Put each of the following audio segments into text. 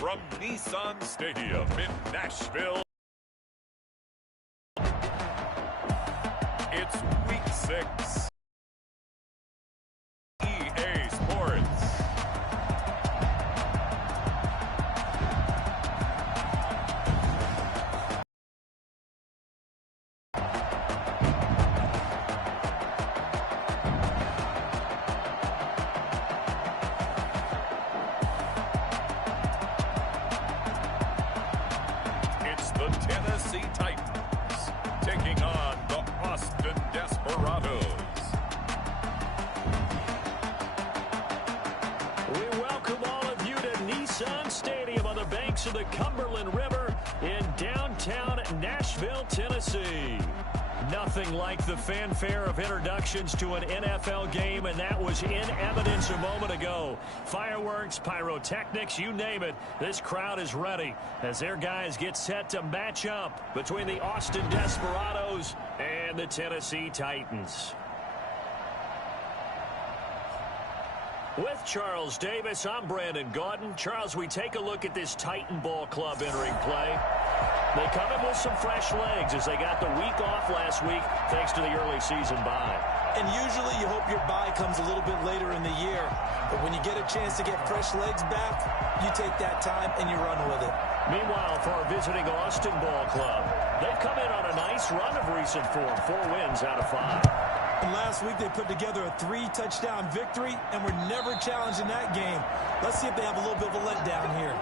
from Nissan Stadium in Nashville, it's Week 6. EA Sports. It's the Tennessee Titans taking on the Austin Desperados. We welcome all of you to Nissan Stadium on the banks of the Cumberland River in downtown Nashville, Tennessee. Nothing like the fanfare of introductions to an NFL game, and that was in evidence a moment ago. Fireworks, pyrotechnics, you name it. This crowd is ready as their guys get set to match up between the Austin Desperados and the Tennessee Titans. With Charles Davis, I'm Brandon Gaudin. Charles, we take a look at this Titan Ball Club entering play. They come in with some fresh legs as they got the week off last week thanks to the early season bye. And usually you hope your bye comes a little bit later in the year. But when you get a chance to get fresh legs back, you take that time and you run with it. Meanwhile, for our visiting Austin Ball Club, they've come in on a nice run of recent form, 4 wins out of 5. And last week they put together a 3-touchdown victory and were never challenged in that game. Let's see if they have a little bit of a letdown here.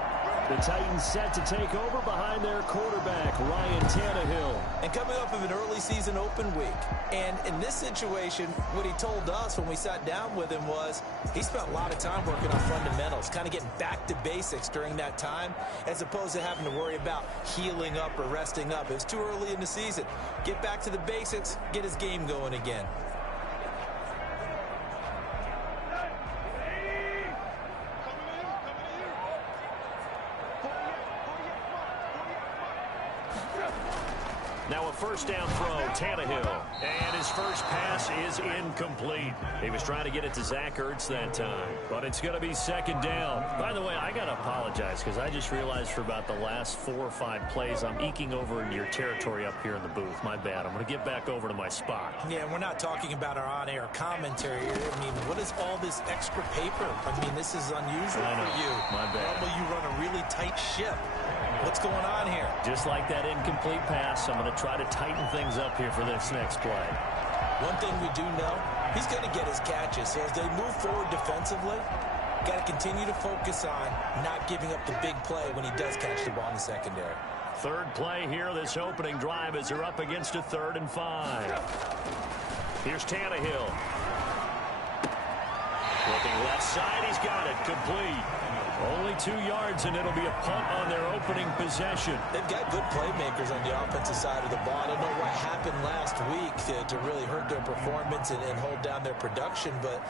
The Titans set to take over behind their quarterback, Ryan Tannehill. And coming off of an early season open week. And in this situation, what he told us when we sat down with him was he spent a lot of time working on fundamentals, kind of getting back to basics during that time, as opposed to having to worry about healing up or resting up. It was too early in the season. Get back to the basics, get his game going again. Now a first down throw, Tannehill. And his first pass is incomplete. He was trying to get it to Zach Ertz that time. But it's going to be second down. By the way, I got to apologize because I just realized for about the last 4 or 5 plays, I'm eking over into your territory up here in the booth. My bad. I'm going to get back over to my spot. Yeah, we're not talking about our on-air commentary here. I mean, what is all this extra paper? I mean, this is unusual for you. My bad. Normally you run a really tight ship. What's going on here? Just like that incomplete pass, I'm going to try to tighten things up here for this next play. One thing we do know, he's going to get his catches. So as they move forward defensively, got to continue to focus on not giving up the big play when he does catch the ball in the secondary. Third play here, this opening drive as they're up against a 3rd and 5. Here's Tannehill. Looking left side, he's got it. Complete. Only 2 yards, and it'll be a punt on their opening possession. They've got good playmakers on the offensive side of the ball. I don't know what happened last week to really hurt their performance and hold down their production, but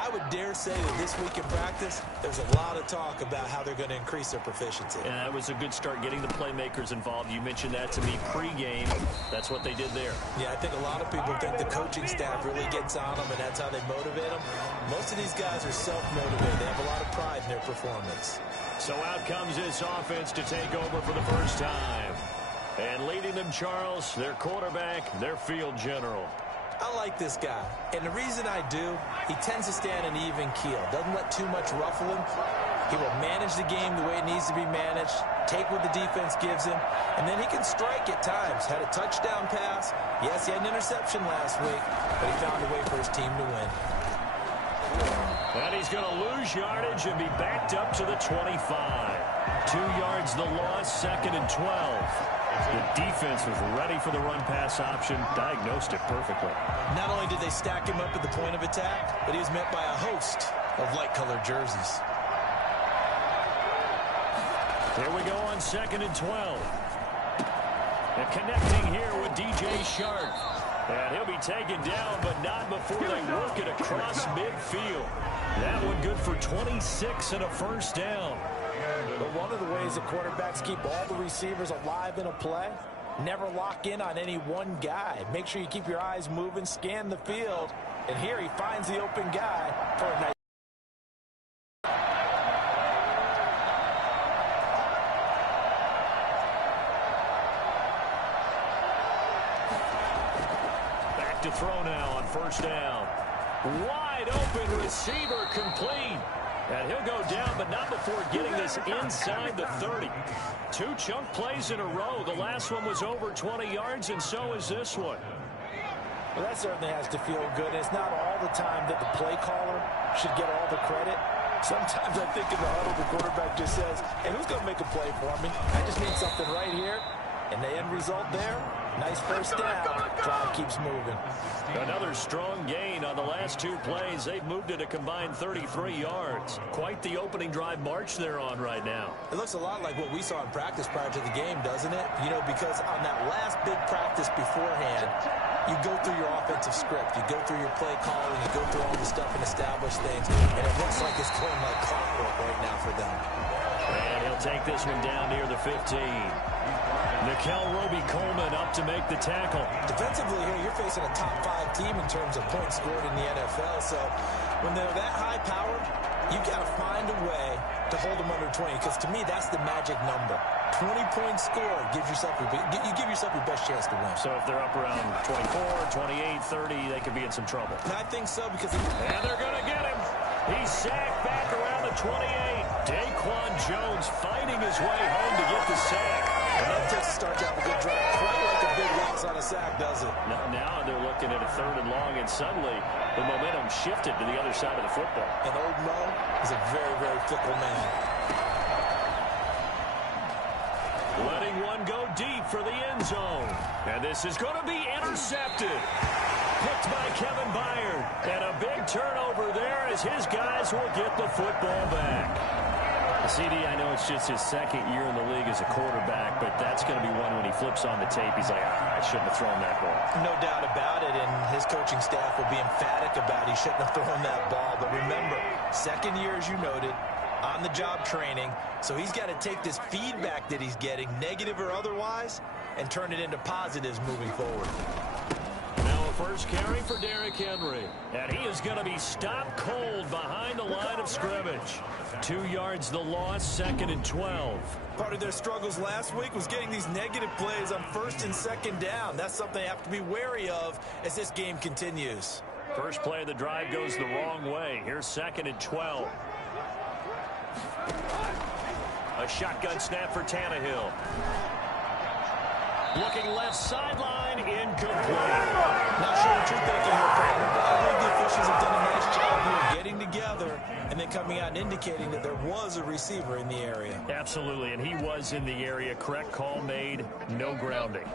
I would dare say that this week in practice, there's a lot of talk about how they're going to increase their proficiency. And that was a good start getting the playmakers involved. You mentioned that to me pregame. That's what they did there. Yeah, I think a lot of people think the coaching staff really gets on them, and that's how they motivate them. Most of these guys are self-motivated. They have a lot of pride in their performance. So out comes this offense to take over for the first time. And leading them, Charles, their quarterback, their field general. I like this guy, and the reason I do, he tends to stand an even keel. Doesn't let too much ruffle him. He will manage the game the way it needs to be managed, take what the defense gives him, and then he can strike at times. Had a touchdown pass. Yes, he had an interception last week, but he found a way for his team to win. And he's going to lose yardage and be backed up to the 25. 2 yards the loss, 2nd and 12. The defense was ready for the run-pass option, diagnosed it perfectly. Not only did they stack him up at the point of attack, but he was met by a host of light-colored jerseys. Here we go on 2nd and 12. And connecting here with DJ Shark. And he'll be taken down, but not before they work it across midfield. That one good for 26 and a first down. But one of the ways that quarterbacks keep all the receivers alive in a play, never lock in on any one guy. Make sure you keep your eyes moving, scan the field, and here he finds the open guy for a nice. back to throw now on first down. Wide open receiver complete. And he'll go down, but not before getting this inside the 30. 2 chunk plays in a row. The last one was over 20 yards, and so is this one. Well, that certainly has to feel good. It's not all the time that the play caller should get all the credit. Sometimes I think in the huddle, the quarterback just says, hey, who's going to make a play for me? I just need something right here. And the end result there, nice first down. Clock keeps moving. Another strong gain on the last 2 plays. They've moved it a combined 33 yards. Quite the opening drive march they're on right now. It looks a lot like what we saw in practice prior to the game, doesn't it? You know, because on that last big practice beforehand, you go through your offensive script. You go through your play calling. You go through all the stuff and establish things. And it looks like it's going like clockwork right now for them. And he'll take this one down near the 15. Nickel Roby-Coleman up to make the tackle. Defensively here, you're facing a top 5 team in terms of points scored in the NFL. So when they're that high-powered, you got to find a way to hold them under 20. Because to me, that's the magic number. 20 points scored gives yourself you give yourself your best chance to win. So if they're up around 24, 28, 30, they could be in some trouble. And I think so because... And they're going to get him. He's sacked back around the 28. Daquan Jones fighting his way home to get the sack. And that Texas starts out a good drive. Quite like a big loss on a sack, does it? Now they're looking at a 3rd and long, and suddenly the momentum shifted to the other side of the football. And old Mo is a very, very fickle man. Letting one go deep for the end zone. And this is going to be intercepted. Picked by Kevin Byard. And a big turnover there as his guys will get the football back. CD, I know it's just his 2nd year in the league as a quarterback, but that's going to be one when he flips on the tape, he's like, I shouldn't have thrown that ball. No doubt about it, and his coaching staff will be emphatic about he shouldn't have thrown that ball. But remember, 2nd year, as you noted, on-the-job training, so he's got to take this feedback that he's getting, negative or otherwise, and turn it into positives moving forward. Now a first carry for Derrick Henry, and he is going to be stopped cold behind the line of scrimmage. 2 yards the loss, 2nd and 12. Part of their struggles last week was getting these negative plays on 1st and 2nd down. That's something they have to be wary of as this game continues. First play of the drive goes the wrong way. Here's 2nd and 12. A shotgun snap for Tannehill. Looking left sideline, incomplete. Not sure what you're thinking here, partner, but I think the officials have done a nice job here getting together and then coming out and indicating that there was a receiver in the area. Absolutely, and he was in the area. Correct call made, no grounding.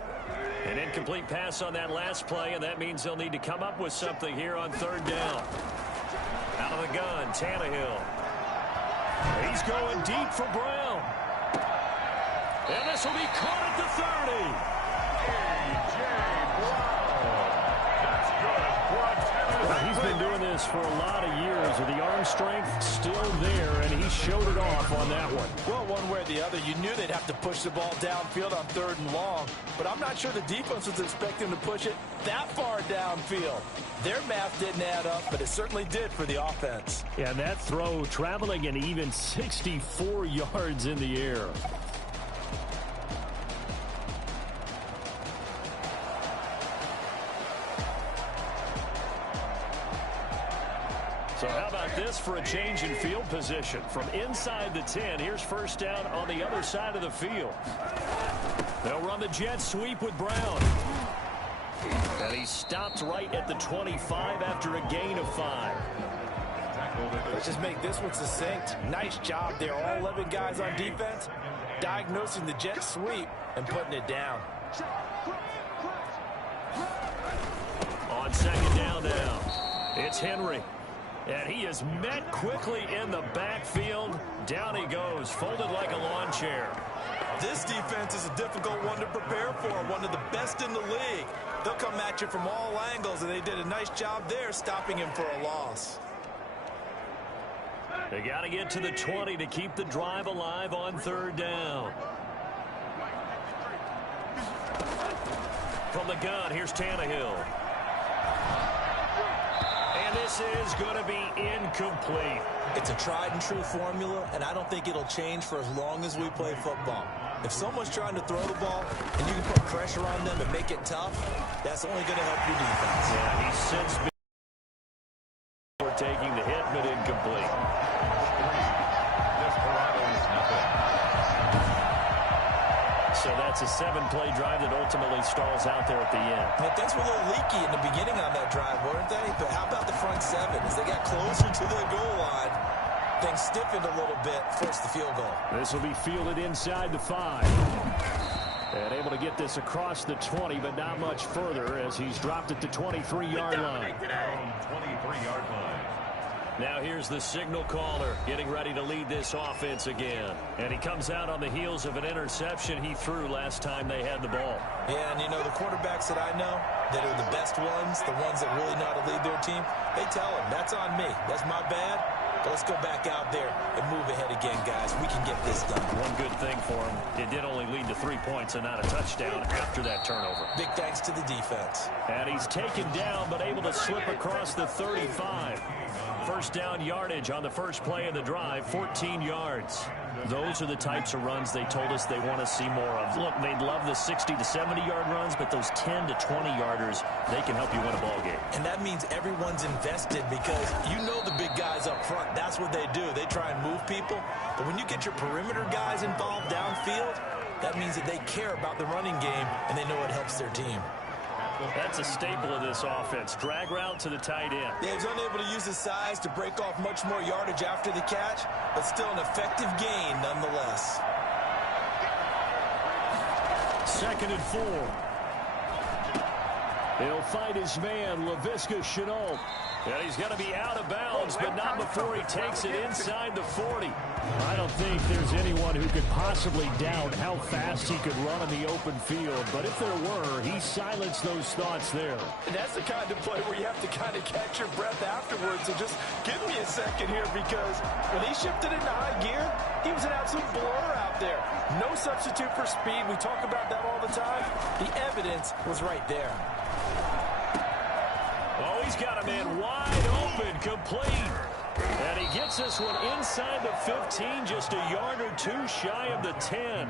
An incomplete pass on that last play, and that means they'll need to come up with something here on 3rd down. Out of the gun, Tannehill. He's going deep for Brown. And this will be caught at the 30. He's been doing this for a lot of years, and the arm strength still there, and he showed it off on that one. Well, one way or the other, you knew they'd have to push the ball downfield on 3rd and long, but I'm not sure the defense was expecting to push it that far downfield. Their math didn't add up, but it certainly did for the offense. Yeah, and that throw traveling an even 64 yards in the air. So how about this for a change in field position? From inside the 10, here's first down on the other side of the field. They'll run the jet sweep with Brown. And he stopped right at the 25 after a gain of 5. Let's just make this one succinct. Nice job there. All 11 guys on defense diagnosing the jet sweep and putting it down. On 2nd down now, it's Henry. And he is met quickly in the backfield. Down he goes, folded like a lawn chair. This defense is a difficult one to prepare for, one of the best in the league. They'll come at you from all angles, and they did a nice job there stopping him for a loss. They got to get to the 20 to keep the drive alive on 3rd down. From the gun, here's Tannehill. And this is going to be incomplete. It's a tried and true formula, and I don't think it'll change for as long as we play football. If someone's trying to throw the ball and you can put pressure on them and make it tough, that's only going to help your defense. Yeah, he's since been taking the hit, but incomplete. Desperados, nothing. So that's a 7-play drive that ultimately stalls out there at the end. But things were a little leaky in the beginning on that drive, weren't they? But how about the front seven? As they got closer to the goal line, things stiffened a little bit, forced the field goal. This will be fielded inside the 5. And able to get this across the 20, but not much further as he's dropped at the 23-yard line. 23-yard line. Now here's the signal caller getting ready to lead this offense again. And he comes out on the heels of an interception he threw last time they had the ball. Yeah, and you know, the quarterbacks that I know that are the best ones, the ones that really know how to lead their team, they tell them, that's on me. That's my bad. But let's go back out there and move ahead again, guys. We can get this done. One good thing for him, it did only lead to 3 points and not a touchdown after that turnover. Big thanks to the defense. And he's taken down, but able to slip across the 35. First down yardage on the first play of the drive, 14 yards. Those are the types of runs they told us they want to see more of. Look, they'd love the 60 to 70-yard runs, but those 10 to 20-yarders, they can help you win a ball game. And that means everyone's invested because you know the big guys up front. That's what they do. They try and move people. But when you get your perimeter guys involved downfield, that means that they care about the running game and they know it helps their team. That's a staple of this offense. Drag route to the tight end. Yeah, he's unable to use his size to break off much more yardage after the catch, but still an effective gain nonetheless. 2nd and 4. He'll find his man, Laviska Shenault. And he's going to be out of bounds, but not before he takes it inside the 40. I don't think there's anyone who could possibly doubt how fast he could run in the open field. But if there were, he silenced those thoughts there. And that's the kind of play where you have to kind of catch your breath afterwards. So just give me a second here, because when he shifted into high gear, he was an absolute blur out there. No substitute for speed. We talk about that all the time. The evidence was right there. Oh, he's got a man wide open, complete. And he gets this one inside the 15, just a yard or two shy of the 10.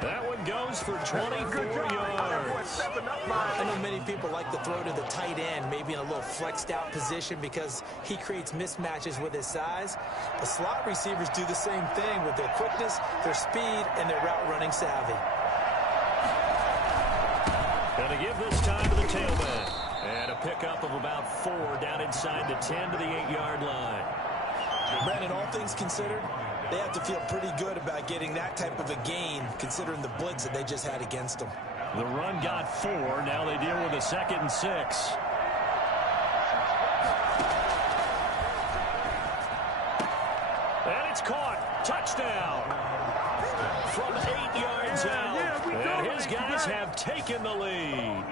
That one goes for 24 yards. I know many people like to throw to the tight end, maybe in a little flexed out position because he creates mismatches with his size. But slot receivers do the same thing with their quickness, their speed, and their route running savvy. Going to give this time to the tailback. And a pickup of about 4 down inside the 10 to the 8-yard line. Brandon, all things considered, they have to feel pretty good about getting that type of a gain, considering the blitz that they just had against them. The run got 4. Now they deal with a 2nd and 6. And it's caught. Touchdown. From 8 yards out. And his guys have taken the lead.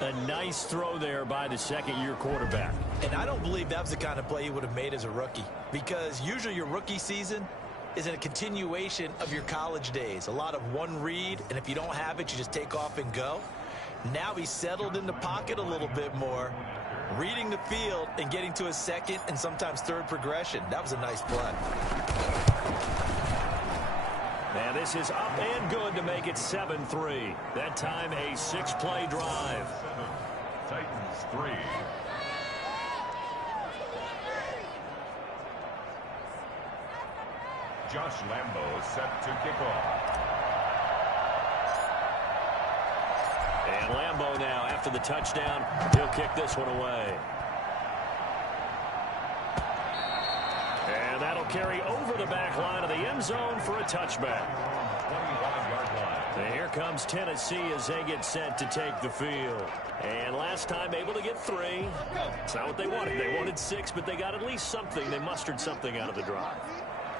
A nice throw there by the second-year quarterback. And I don't believe that was the kind of play he would have made as a rookie, because usually your rookie season is a continuation of your college days. A lot of one read, and if you don't have it, you just take off and go. Now he's settled in the pocket a little bit more, reading the field and getting to a second and sometimes third progression. That was a nice play. And this is up and good to make it 7-3. That time a 6-play drive. Titans 3. Josh Lambo set to kick off. And Lambo now, after the touchdown, he'll kick this one away. And that'll carry over the back line of the end zone for a touchback. 25-yard line. And here comes Tennessee as they get set to take the field. And last time able to get 3. It's not what they wanted. They wanted 6, but they got at least something. They mustered something out of the drive.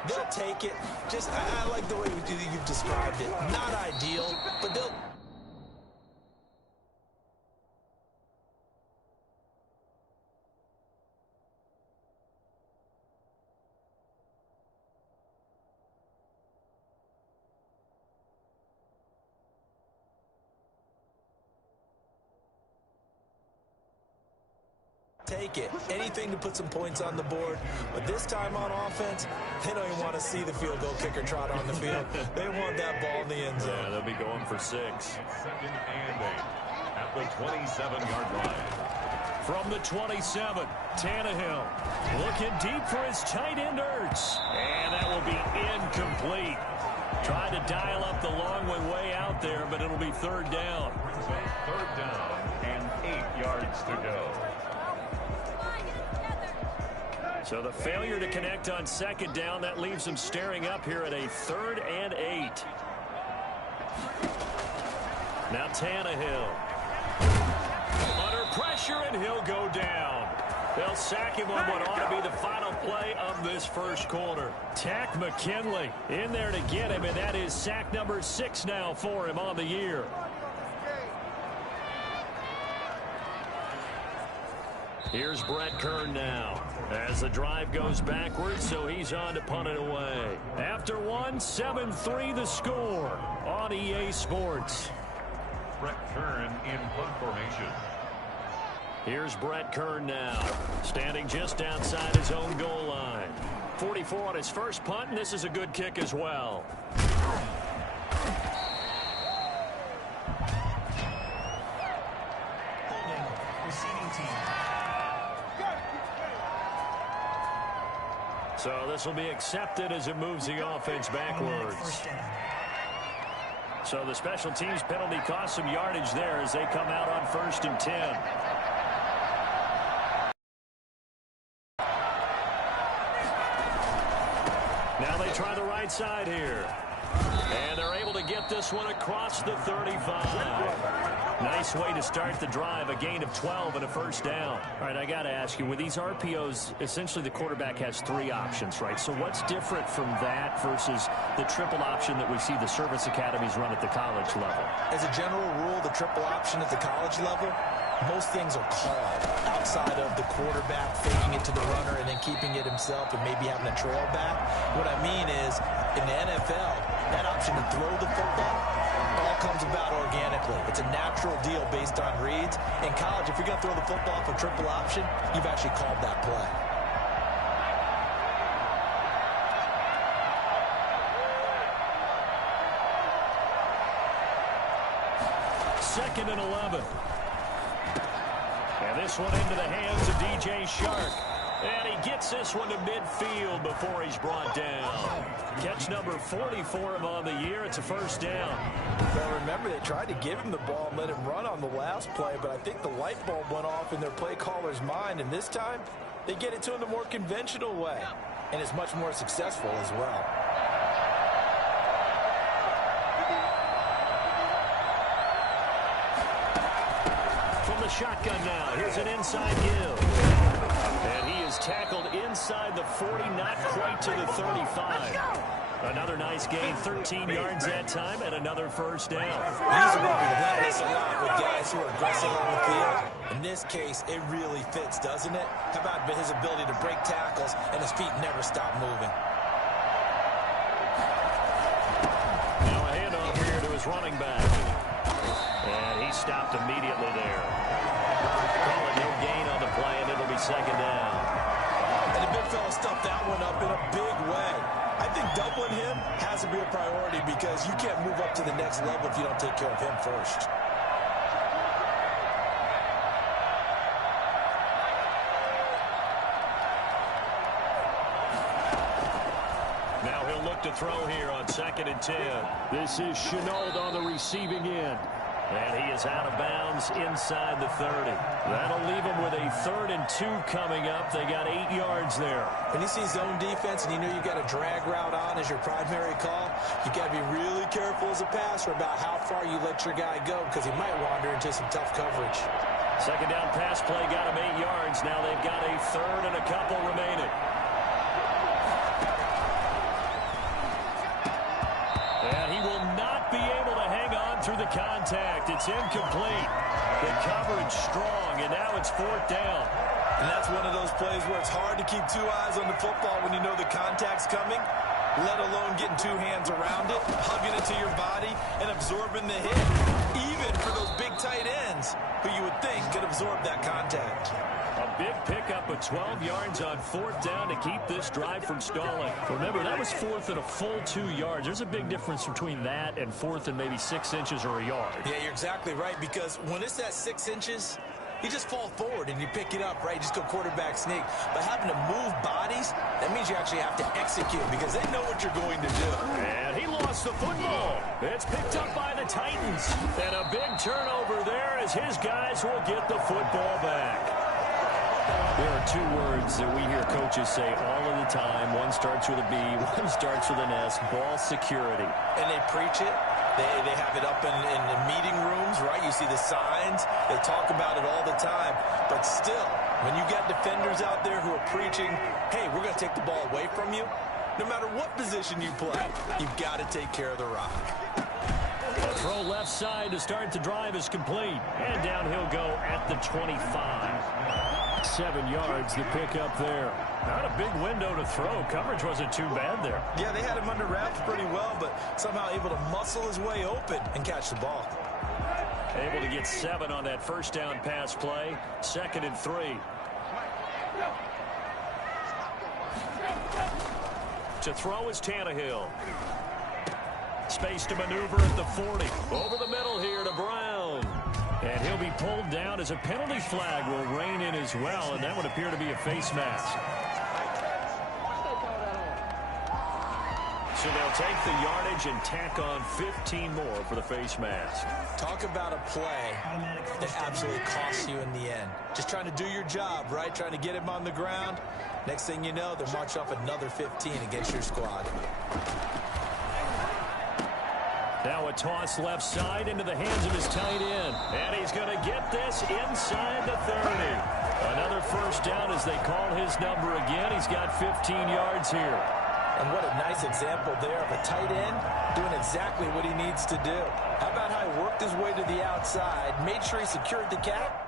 They'll take it. Just, I like the way you've described it. Not ideal, but they'll... take it. Anything to put some points on the board. But this time on offense, they don't even want to see the field goal kicker trot on the field. They want that ball in the end zone. Yeah, they'll be going for 6. 2nd and 8 at the 27-yard line. From the 27, Tannehill looking deep for his tight end Ertz. And that will be incomplete. Trying to dial up the long way out there, but it'll be 3rd down. So 3rd down and 8 yards to go. So the failure to connect on 2nd down, that leaves them staring up here at a 3rd and 8. Now Tannehill. Under pressure, and he'll go down. They'll sack him on what ought to be the final play of this first quarter. Tack McKinley in there to get him, and that is sack number 6 now for him on the year. Here's Brett Kern now as the drive goes backwards, so he's on to punt it away. After 1, 7-3 the score on EA Sports. Brett Kern in punt formation. Here's Brett Kern now, standing just outside his own goal line. 44 on his first punt, and this is a good kick as well. Receiving team. So this will be accepted as it moves the offense backwards. So the special teams penalty cost some yardage there as they come out on 1st and 10. Now they try the right side here. And they're able to get this one across the 35. Nice way to start the drive, a gain of 12 and a 1st down. All right, I got to ask you, with these RPOs, essentially the quarterback has 3 options, right? So what's different from that versus the triple option that we see the service academies run at the college level? As a general rule, the triple option at the college level, most things are called outside of the quarterback faking it to the runner and then keeping it himself and maybe having a trail back. What I mean is, in the NFL, that option to throw the football all comes about organically. It's a natural deal based on reads. In college, if you're going to throw the football for triple option, you've actually called that play. Second and 11. And this one into the hands of DJ Shark. And he gets this one to midfield before he's brought down. Catch number 44 on the year. It's a 1st down. Well, remember, they tried to give him the ball and let him run on the last play, but I think the light bulb went off in their play caller's mind, and this time they get it to him the more conventional way, and it's much more successful as well. From the shotgun now, here's an inside give. And he is tackled inside the 40, not quite to the 35. Another nice gain, 13 yards that time, and another 1st down. He's running this a lot with guys who are aggressive on the field. In this case, it really fits, doesn't it? How about his ability to break tackles and his feet never stop moving? Now a handoff here to his running back. And he stopped immediately there. Call it no gain on the play, and it'll be 2nd down. And the big fella stuffed that one up in a big way. I think doubling him has to be a priority because you can't move up to the next level if you don't take care of him first. Now he'll look to throw here on 2nd and 10. This is Chenault on the receiving end. And he is out of bounds inside the 30. That'll leave him with a 3rd and 2 coming up. They got 8 yards there. When you see zone defense and you know you got a drag route on as your primary call, you got to be really careful as a passer about how far you let your guy go because he might wander into some tough coverage. 2nd down pass play got him 8 yards. Now they've got a 3rd and a couple remaining. And he will not be able to hang on through the contact. It's incomplete. The coverage strong, and now it's 4th down. And that's one of those plays where it's hard to keep 2 eyes on the football when you know the contact's coming. let alone getting two hands around it, hugging it to your body, and absorbing the hit. Even for those big tight ends who you would think could absorb that contact. A big pickup of 12 yards on 4th down to keep this drive from stalling. Remember, that was 4th and a full 2 yards. There's a big difference between that and 4th and maybe 6 inches or a yard. Yeah, you're exactly right, because when it's at 6 inches, you just fall forward and you pick it up, right? You just go quarterback sneak. But having to move bodies, that means you actually have to execute because they know what you're going to do. And he lost the football. It's picked up by the Titans. And a big turnover there as his guys will get the football back. There are two words that we hear coaches say all of the time. One starts with a B, one starts with an S, ball security. And they preach it. They have it up in the meeting rooms, right? You see the signs. They talk about it all the time. But still, when you got defenders out there who are preaching, hey, we're going to take the ball away from you, no matter what position you play, you've got to take care of the rock. A throw left side to start the drive is complete. And down he'll go at the 25. 7 yards to pick up there. Not a big window to throw. Coverage wasn't too bad there. Yeah, they had him under wraps pretty well, but somehow able to muscle his way open and catch the ball. Able to get 7 on that first down pass play. 2nd and 3. To throw is Tannehill. Space to maneuver at the 40. Over the middle here to Brown. And he'll be pulled down as a penalty flag will rein in as well, and that would appear to be a face mask. So they'll take the yardage and tack on 15 more for the face mask. Talk about a play that absolutely costs you in the end. Just trying to do your job, right? Trying to get him on the ground. Next thing you know, they'll march off another 15 against your squad. Now a toss left side into the hands of his tight end. And he's going to get this inside the 30. Another first down as they call his number again. He's got 15 yards here. And what a nice example there of a tight end doing exactly what he needs to do. How about how he worked his way to the outside, made sure he secured the cap.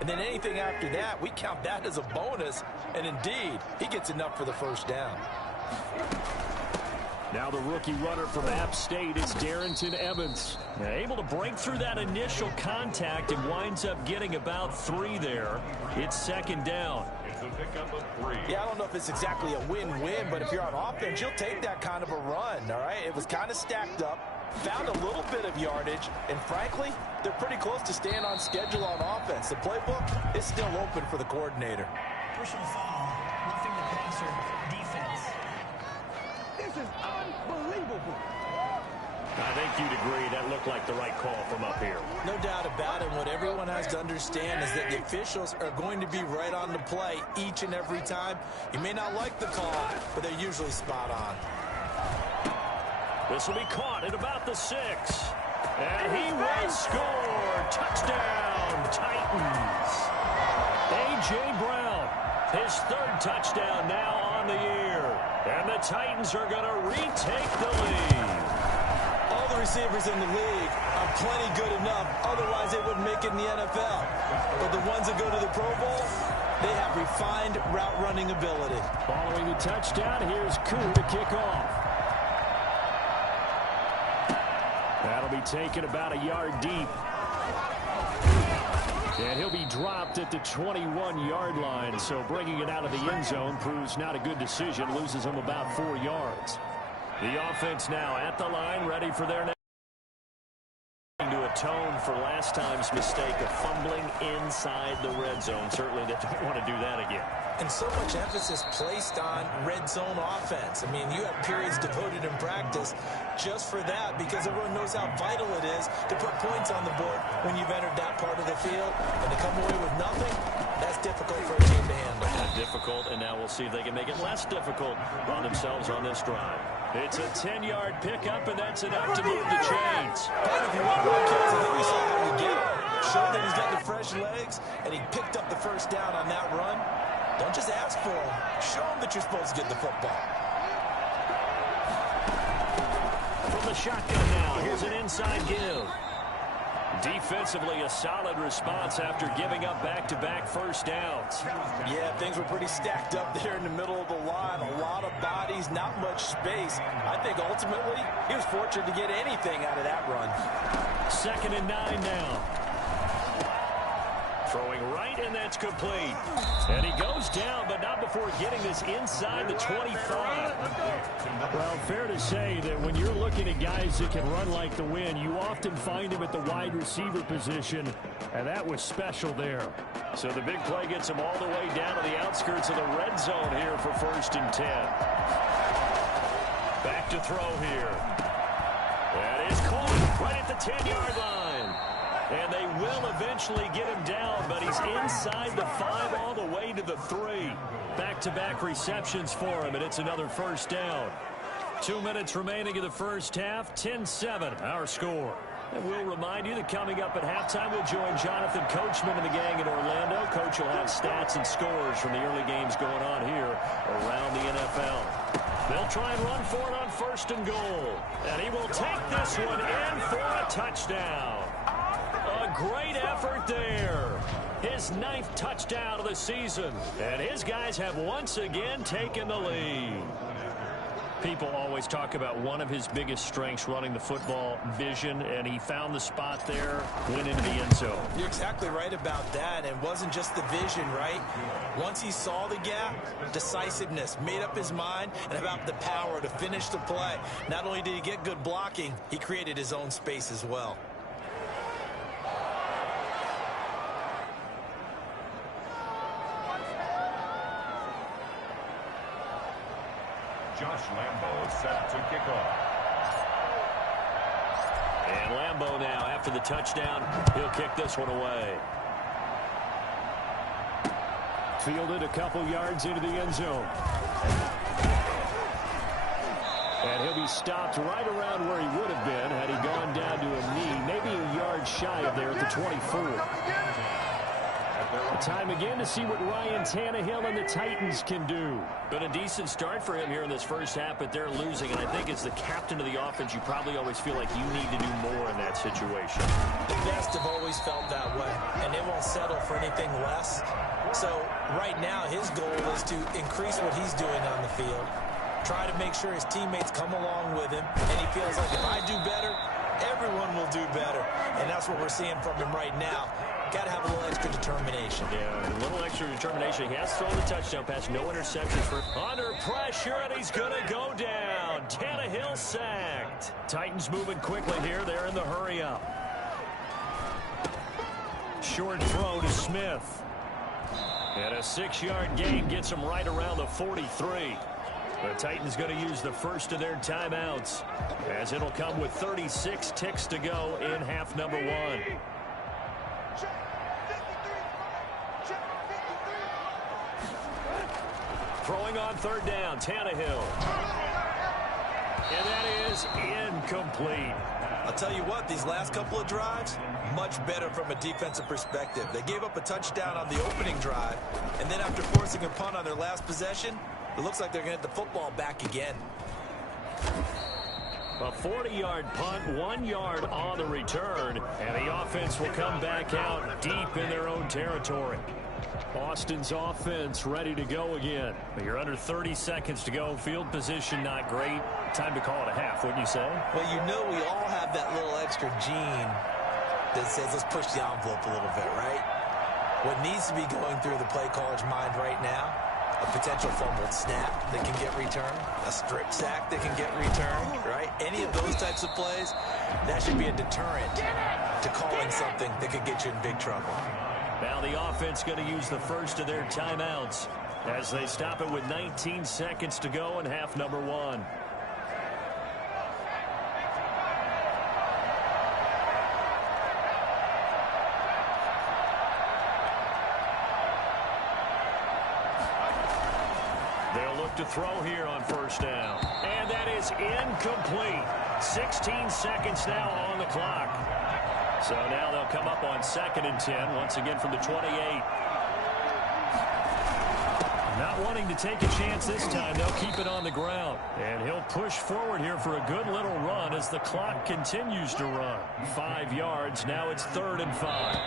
And then anything after that, we count that as a bonus. And indeed, he gets enough for the first down. Now the rookie runner from App State is Darrington Evans. Now able to break through that initial contact and winds up getting about 3 there. It's 2nd down. It's a pickup of 3. Yeah, I don't know if it's exactly a win-win, but if you're on offense, you'll take that kind of a run, all right? It was kind of stacked up, found a little bit of yardage, and frankly, they're pretty close to staying on schedule on offense. The playbook is still open for the coordinator. Personal foul, roughing the passer, defense. This is unbelievable. I think you'd agree that looked like the right call from up here. No doubt about it. What everyone has to understand is that the officials are going to be right on the play each and every time. You may not like the call, but they're usually spot on. This will be caught at about the 6. And he will score. Touchdown, Titans. A.J. Brown, his 3rd touchdown now on the year. And the Titans are going to retake the lead. All the receivers in the league are plenty good enough. Otherwise, they wouldn't make it in the NFL. But the ones that go to the Pro Bowl, they have refined route running ability. Following the touchdown, here's Koo to kick off. That'll be taken about a yard deep. And he'll be dropped at the 21-yard line. So bringing it out of the end zone proves not a good decision. Loses him about 4 yards. The offense now at the line, ready for their next to atone for last time's mistake of fumbling inside the red zone. Certainly they don't want to do that again. And so much emphasis placed on red zone offense. I mean, you have periods devoted in practice just for that because everyone knows how vital it is to put points on the board when you've entered that part of the field. And to come away with nothing, that's difficult for a team to handle. Difficult, and now we'll see if they can make it less difficult on themselves on this drive. It's a 10-yard pickup, and that's enough to move the chains. If you want more kids, I think we saw how you get it. Showed that he's got the fresh legs, and he picked up the first down on that run. Don't just ask for him. Show him that you're supposed to get the football. From the shotgun now, here's an inside give. Defensively, a solid response after giving up back-to-back first downs. Yeah, things were pretty stacked up there in the middle of the line. A lot of bodies, not much space. I think ultimately he was fortunate to get anything out of that run. 2nd and 9 now. Throwing right, and that's complete. And he goes down, but not before getting this inside the 25. Well, fair to say that when you're looking at guys that can run like the wind, you often find him at the wide receiver position, and that was special there. So the big play gets him all the way down to the outskirts of the red zone here for 1st and 10. Back to throw here. That is caught right at the 10-yard line. And they will eventually get him down, but he's inside the 5 all the way to the 3. Back-to-back receptions for him, and it's another first down. 2 minutes remaining in the first half, 10-7, our score. And we'll remind you that coming up at halftime, we'll join Jonathan Coachman and the gang in Orlando. Coach will have stats and scores from the early games going on here around the NFL. They'll try and run for it on 1st and goal. And he will take this one in for a touchdown. A great effort there. His 9th touchdown of the season. And his guys have once again taken the lead. People always talk about one of his biggest strengths, running the football, vision, and he found the spot there, went into the end zone. You're exactly right about that, and it wasn't just the vision, right? Once he saw the gap, decisiveness, made up his mind, and about the power to finish the play. Not only did he get good blocking, he created his own space as well. Josh Lambo set to kick off. And Lambo now, after the touchdown, he'll kick this one away. Fielded a couple yards into the end zone. And he'll be stopped right around where he would have been had he gone down to a knee, maybe a yard shy of there at the 24. Time again to see what Ryan Tannehill and the Titans can do. Been a decent start for him here in this first half, but they're losing. And I think as the captain of the offense, you probably always feel like you need to do more in that situation. The best have always felt that way, and they won't settle for anything less. So right now, his goal is to increase what he's doing on the field, try to make sure his teammates come along with him, and he feels like if I do better, everyone will do better. And that's what we're seeing from him right now. Got to have a little extra determination. Yeah, a little extra determination. He has thrown the touchdown pass. No interceptions for under pressure, and he's going to go down. Tannehill sacked. Titans moving quickly here. They're in the hurry up. Short throw to Smith. And a 6-yard gain gets him right around the 43. The Titans going to use the first of their timeouts, as it'll come with 36 ticks to go in half number 1. Throwing on 3rd down, Tannehill. And that is incomplete. I'll tell you what, these last couple of drives, much better from a defensive perspective. They gave up a touchdown on the opening drive, and then after forcing a punt on their last possession, it looks like they're going to get the football back again. A 40-yard punt, 1 yard on the return, and the offense will come back out deep in their own territory. Austin's offense ready to go again. You're under 30 seconds to go. Field position not great. Time to call it a half, wouldn't you say? Well, you know we all have that little extra gene that says let's push the envelope a little bit, right? What needs to be going through the play caller's mind right now, a potential fumbled snap that can get returned, a strip sack that can get returned, right? Any of those types of plays, That should be a deterrent to calling something that could get you in big trouble. Now the offense going to use the first of their timeouts as they stop it with 19 seconds to go in half number one. They'll look to throw here on first down. And that is incomplete. 16 seconds now on the clock. So now they'll come up on 2nd and 10, once again from the 28. Not wanting to take a chance this time, they'll keep it on the ground. And he'll push forward here for a good little run as the clock continues to run. 5 yards, now it's 3rd and 5. 5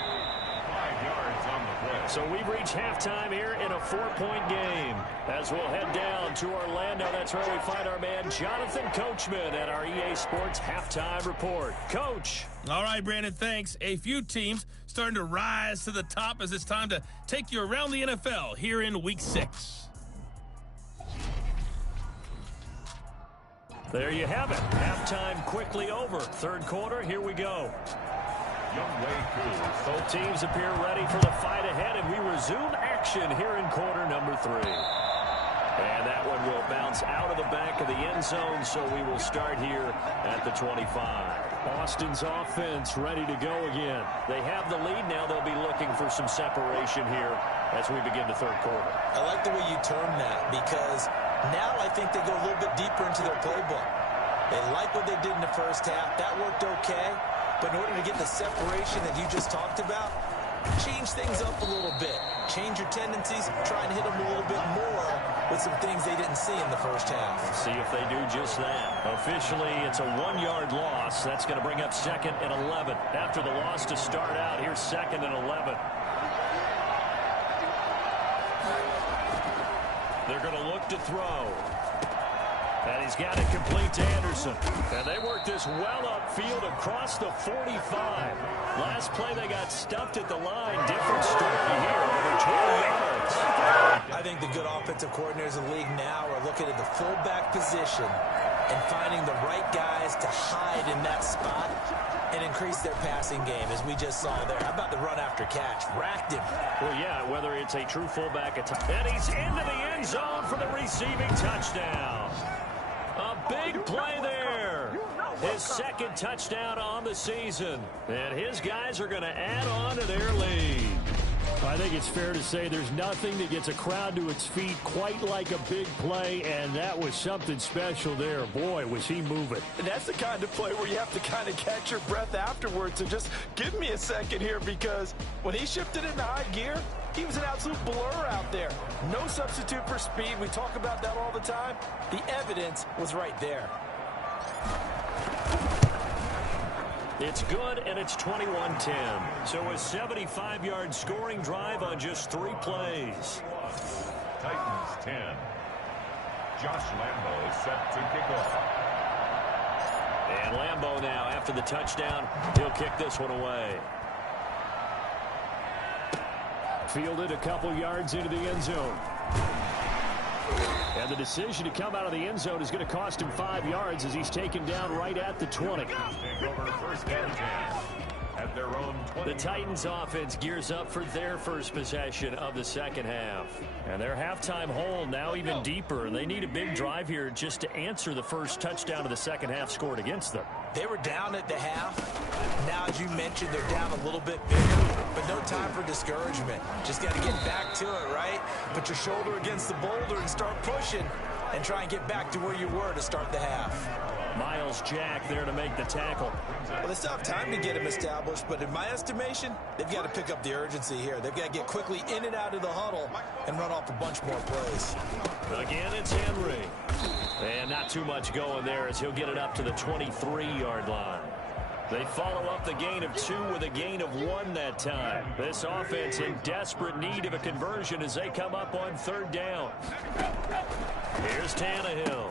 yards on the play. So we've reached halftime here in a 4-point game. As we'll head down to Orlando, that's where we find our man Jonathan Coachman at our EA Sports Halftime Report. Coach. All right, Brandon, thanks. A few teams starting to rise to the top as it's time to take you around the NFL here in Week 6. There you have it. Halftime quickly over. 3rd quarter, here we go. Both teams appear ready for the fight ahead, and we resume action here in quarter number 3. And that one will bounce out of the back of the end zone, so we will start here at the 25. Austin's offense ready to go again. They have the lead now. They'll be looking for some separation here as we begin the 3rd quarter. I like the way you term that because now I think they go a little bit deeper into their playbook. They like what they did in the first half. That worked okay. But in order to get the separation that you just talked about, change things up a little bit. Change your tendencies. Try and hit them a little bit more with some things they didn't see in the first half. See if they do just that. Officially, it's a 1-yard loss. That's going to bring up 2nd and 11. After the loss to start out, here's 2nd and 11. They're going to look to throw. And he's got it complete to Anderson. And they work this well upfield across the 45. Last play, they got stuffed at the line. Different story here. Over 20 yards. I think the good offensive coordinators in the league now are looking at the fullback position and finding the right guys to hide in that spot and increase their passing game, as we just saw there. How about the run after catch? Racked him. Well, yeah, whether it's a true fullback attack. And he's into the end zone for the receiving touchdown. A big play there. His 2nd touchdown on the season. And his guys are going to add on to their lead. I think it's fair to say there's nothing that gets a crowd to its feet quite like a big play, and that was something special there. Boy, was he moving. And that's the kind of play where you have to kind of catch your breath afterwards and just give me a second here, because when he shifted into high gear, he was an absolute blur out there. No substitute for speed. We talk about that all the time. The evidence was right there. It's good, and it's 21-10. So a 75-yard scoring drive on just 3 plays. Titans 10. Josh Lambo is set to kick off. And Lambo now, after the touchdown, he'll kick this one away. Fielded a couple yards into the end zone. And the decision to come out of the end zone is going to cost him 5 yards as he's taken down right at the 20. Take over 1st and 10 at their own 20. The Titans offense gears up for their first possession of the 2nd half. And their halftime hole now even deeper. And they need a big drive here just to answer the first touchdown of the 2nd half scored against them. They were down at the half. Now, as you mentioned, they're down a little bit bigger, but no time for discouragement. Just got to get back to it, right? Put your shoulder against the boulder and start pushing and try and get back to where you were to start the half. Miles Jack there to make the tackle. Well, they still have time to get him established, but in my estimation, they've got to pick up the urgency here. They've got to get quickly in and out of the huddle and run off a bunch more plays. Again, it's Henry. And not too much going there as he'll get it up to the 23-yard line. They follow up the gain of 2 with a gain of 1 that time. This offense in desperate need of a conversion as they come up on 3rd down. Here's Tannehill.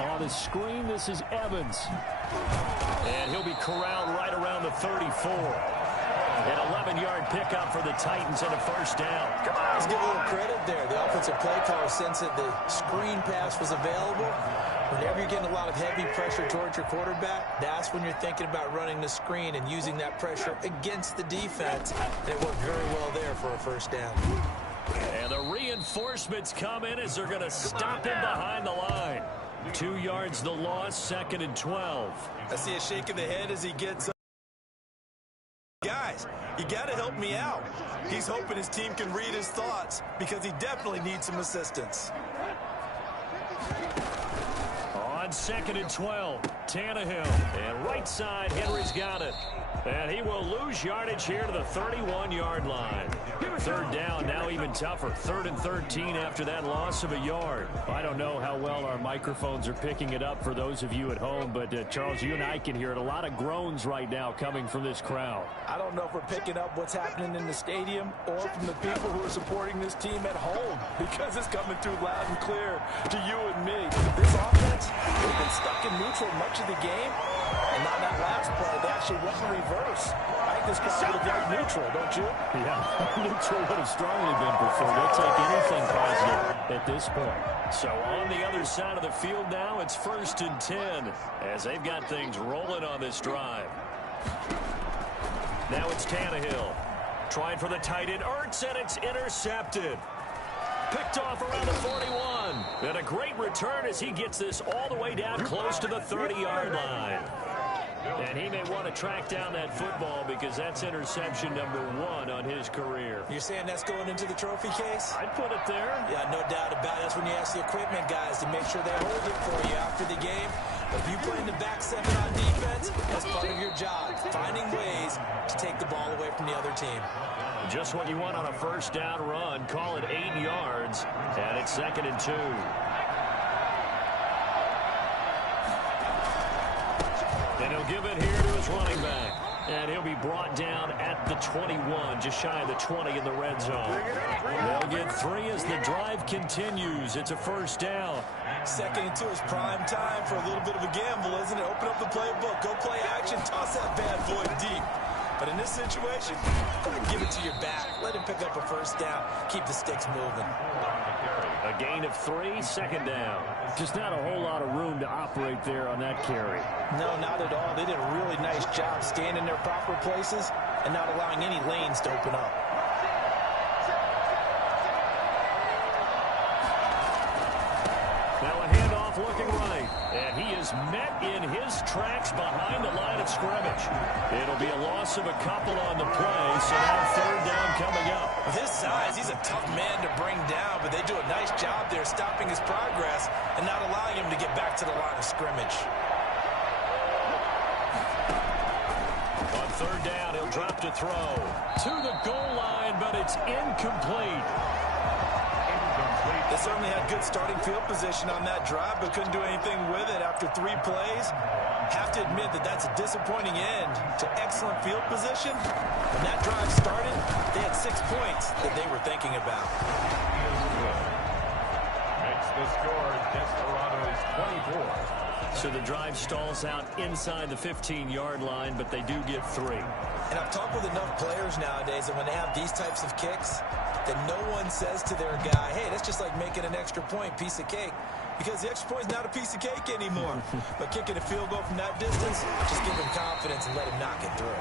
On the screen, this is Evans. And he'll be corralled right around the 34. An 11-yard pickup for the Titans and a 1st down. Come on, let's give a little credit there. The offensive play caller sensed that the screen pass was available Whenever you're getting a lot of heavy pressure towards your quarterback, that's when you're thinking about running the screen and using that pressure against the defense. And it worked very well there for a first down. And the reinforcements come in as they're going to stop him behind the line. 2 yards the loss, 2nd and 12. I see a shake of the head as he gets up. Guys, you got to help me out. He's hoping his team can read his thoughts because he definitely needs some assistance. On 2nd and 12, Tannehill. And right side, Henry's got it. And he will lose yardage here to the 31-yard line. 3rd down, now even tougher. 3rd and 13 after that loss of a yard. I don't know how well our microphones are picking it up for those of you at home, but Charles, you and I can hear it. A lot of groans right now coming from this crowd. I don't know if we're picking up what's happening in the stadium or from the people who are supporting this team at home, because it's coming through loud and clear to you and me. This offense, they've been stuck in neutral much of the game, and on that last play, they actually went in reverse. I think this crowd would have liked neutral, don't you? Yeah, neutral would have strongly been preferred. They'll take anything positive at this point. So on the other side of the field now, it's 1st and 10 as they've got things rolling on this drive. Now it's Tannehill. Trying for the tight end, Ertz, and it's intercepted. Picked off around the 41. And a great return as he gets this all the way down close to the 30-yard line. And he may want to track down that football because that's interception number 1 on his career. You're saying that's going into the trophy case? I'd put it there. Yeah, no doubt about it. That's when you ask the equipment guys to make sure they hold it for you after the game. But if you play in the back 7 on defense, that's part of your job, finding ways to take the ball away from the other team. Just what you want on a first down run. Call it 8 yards, and it's 2nd and 2. And he'll give it here to his running back. And he'll be brought down at the 21, just shy of the 20 in the red zone. They'll get 3 as the drive continues. It's a first down. 2nd and 2 is prime time for a little bit of a gamble, isn't it? Open up the playbook, go play action, toss that bad boy deep. But in this situation, go ahead and give it to your back. Let him pick up a first down. Keep the sticks moving. A gain of 3, 2nd down. Just not a whole lot of room to operate there on that carry. No, not at all. They did a really nice job staying in their proper places and not allowing any lanes to open up. Now a handoff looking right. And he is met in his tracks behind the line of scrimmage. It'll be a loss of a couple on the play, so now 3rd down coming up. With his size, he's a tough man to bring down, but they do a nice job there stopping his progress and not allowing him to get back to the line of scrimmage. On 3rd down, he'll drop to throw. To the goal line, but it's incomplete. They certainly had good starting field position on that drive, but couldn't do anything with it after 3 plays. Have to admit that that's a disappointing end to excellent field position. When that drive started, they had 6 points that they were thinking about. Makes the score Desperados 24. So the drive stalls out inside the 15-yard line, but they do get 3. And I've talked with enough players nowadays that when they have these types of kicks, that no one says to their guy, hey, that's just like making an extra point, piece of cake. Because the extra point is not a piece of cake anymore. But kicking a field goal from that distance, just give him confidence and let him knock it through.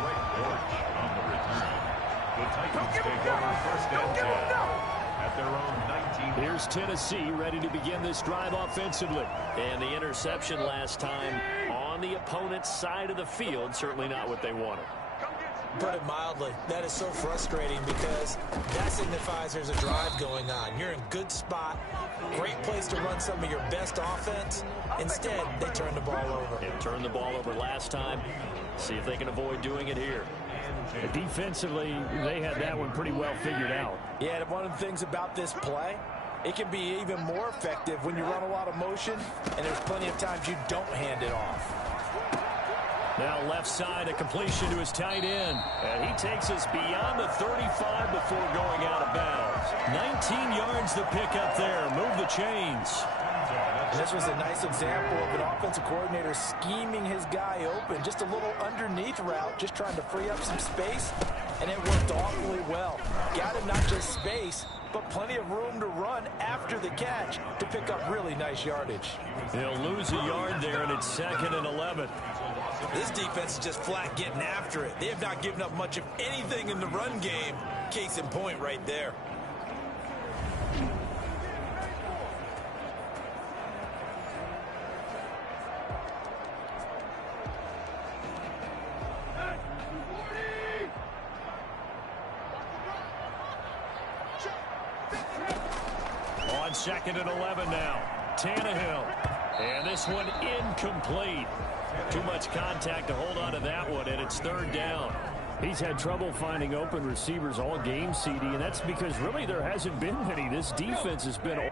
Great work on the return. The Titans take over 1st and 10 at their own 19. Here's Tennessee ready to begin this drive offensively. And the interception last time on the opponent's side of the field, certainly not what they wanted. Put it mildly, that is so frustrating because that signifies there's a drive going on. You're in a good spot, great place to run some of your best offense. Instead, they turn the ball over. They turned the ball over last time. See if they can avoid doing it here. Defensively, they had that one pretty well figured out. Yeah, and one of the things about this play, it can be even more effective when you run a lot of motion, and there's plenty of times you don't hand it off. Now left side, a completion to his tight end. And he takes us beyond the 35 before going out of bounds. 19 yards to pick up there. Move the chains. And this was a nice example of an offensive coordinator scheming his guy open. Just a little underneath route, just trying to free up some space, and it worked awfully well. Got him them not just space, but plenty of room to run after the catch to pick up really nice yardage. They'll lose a yard there, and it's 2nd and 11. This defense is just flat getting after it. They have not given up much of anything in the run game. Case in point right there. On 2nd and 11 now. Tannehill. And this one incomplete. Too much contact to hold on to that one, and it's 3rd down. He's had trouble finding open receivers all game, CD, and that's because really there hasn't been many. This defense has been...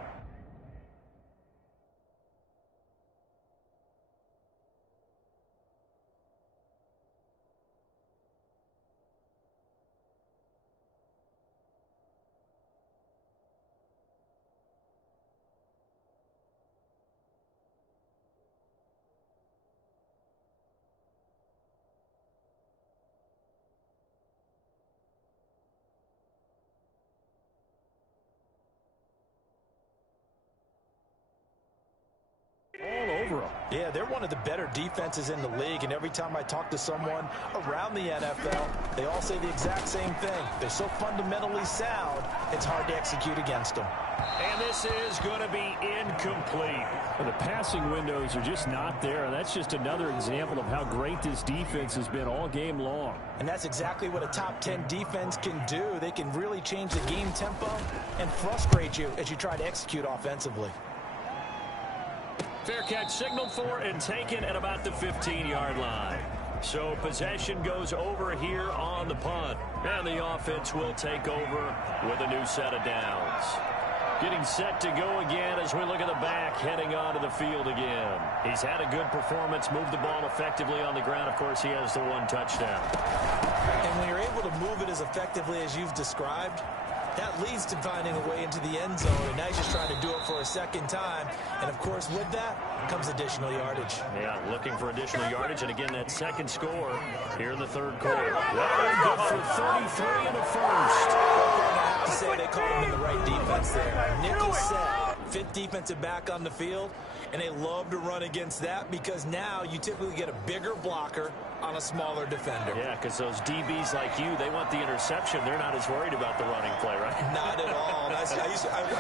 all over them. Yeah, they're one of the better defenses in the league, and every time I talk to someone around the NFL, they all say the exact same thing. They're so fundamentally sound, it's hard to execute against them. And this is going to be incomplete. Well, the passing windows are just not there, and that's just another example of how great this defense has been all game long. And that's exactly what a top 10 defense can do. They can really change the game tempo and frustrate you as you try to execute offensively. Fair catch signaled for and taken at about the 15-yard line. So possession goes over here on the punt. And the offense will take over with a new set of downs. Getting set to go again as we look at the back heading onto the field again. He's had a good performance, moved the ball effectively on the ground. Of course, he has the 1 touchdown. And when you're able to move it as effectively as you've described, that leads to finding a way into the end zone, and now he's just trying to do it for a second time. And, of course, with that comes additional yardage. Yeah, looking for additional yardage, and again, that second score here in the 3rd quarter. Good for 33 in the first. I have to say they caught him in the right defense there. Nickel set, 5th defensive back on the field, and they love to run against that because now you typically get a bigger blocker on a smaller defender. Yeah, because those DBs like you, they want the interception. They're not as worried about the running play, right? Not at all. I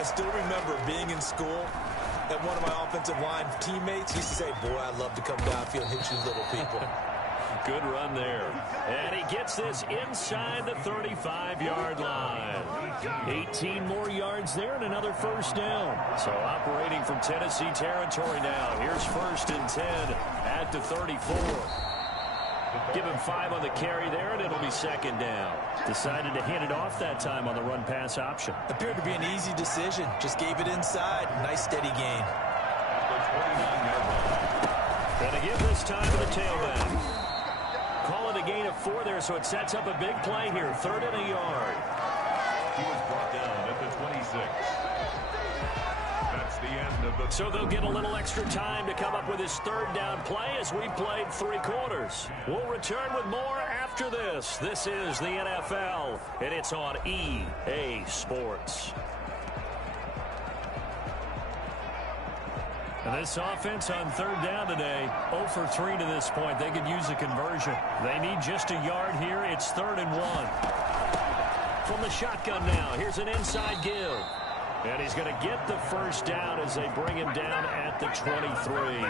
still remember being in school, and one of my offensive line teammates used to say, boy, I'd love to come downfield and hit you little people. Good run there. And he gets this inside the 35-yard line. 18 more yards there and another first down. So operating from Tennessee territory now. Here's 1st and 10 at the 34. Give him 5 on the carry there, and it'll be 2nd down. Decided to hand it off that time on the run-pass option. Appeared to be an easy decision. Just gave it inside. Nice, steady gain. And again this time to the tailback. Call it a gain of 4 there, so it sets up a big play here. 3rd and a yard. He was brought down at the 26. That's the end of the... So they'll get a little extra time to come up with his 3rd down play as we played 3 quarters. We'll return with more after this. This is the NFL, and it's on EA Sports. And this offense on 3rd down today, 0 for 3 to this point. They could use a conversion. They need just a yard here. It's 3rd and 1. From the shotgun now, here's an inside give. And he's going to get the first down as they bring him down at the 23.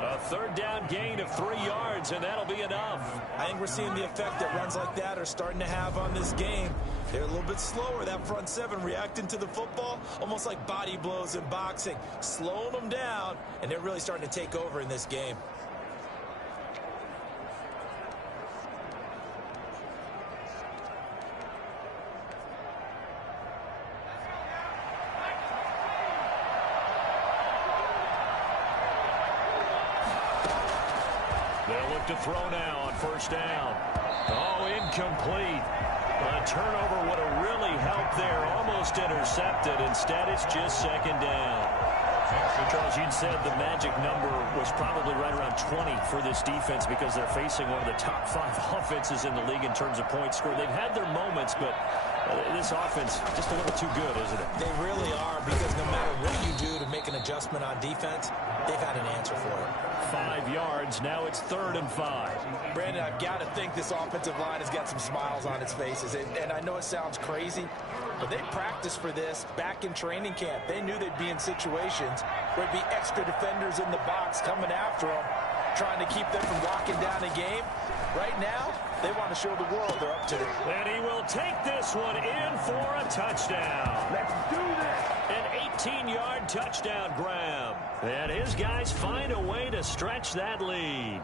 A 3rd down gain of 3 yards, and that'll be enough. I think we're seeing the effect that runs like that are starting to have on this game. They're a little bit slower, that front 7, reacting to the football, almost like body blows in boxing, slowing them down, and they're really starting to take over in this game. They'll look to throw now on 1st down. Oh, incomplete. A turnover would have really helped there. Almost intercepted. Instead, it's just 2nd down. Charles, you'd said the magic number was probably right around 20 for this defense because they're facing one of the top 5 offenses in the league in terms of points scored. They've had their moments, but This offense just a little too good, isn't it? They really are, because no matter what you do to make an adjustment on defense, they've had an answer for it. 5 yards. Now it's 3rd and 5. Brandon, I've got to think this offensive line has got some smiles on its faces. And I know it sounds crazy, but they practiced for this back in training camp. They knew they'd be in situations where there'd be extra defenders in the box coming after them, trying to keep them from locking down a game. Right now, they want to show the world they're up to it. And he will take this one in for a touchdown. Let's do this. An 18-yard touchdown grab. And his guys find a way to stretch that lead.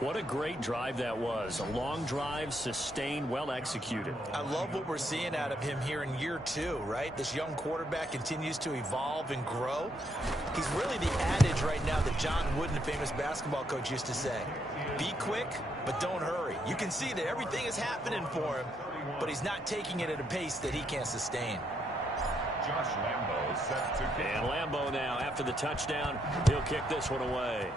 What a great drive that was. A long drive, sustained, well executed. I love what we're seeing out of him here in year 2, right? This young quarterback continues to evolve and grow. He's really the adage right now that John Wooden, the famous basketball coach, used to say. Be quick, but don't hurry. You can see that everything is happening for him, but he's not taking it at a pace that he can't sustain. Josh Lambo set to kick. And Lambo now, after the touchdown, he'll kick this one away.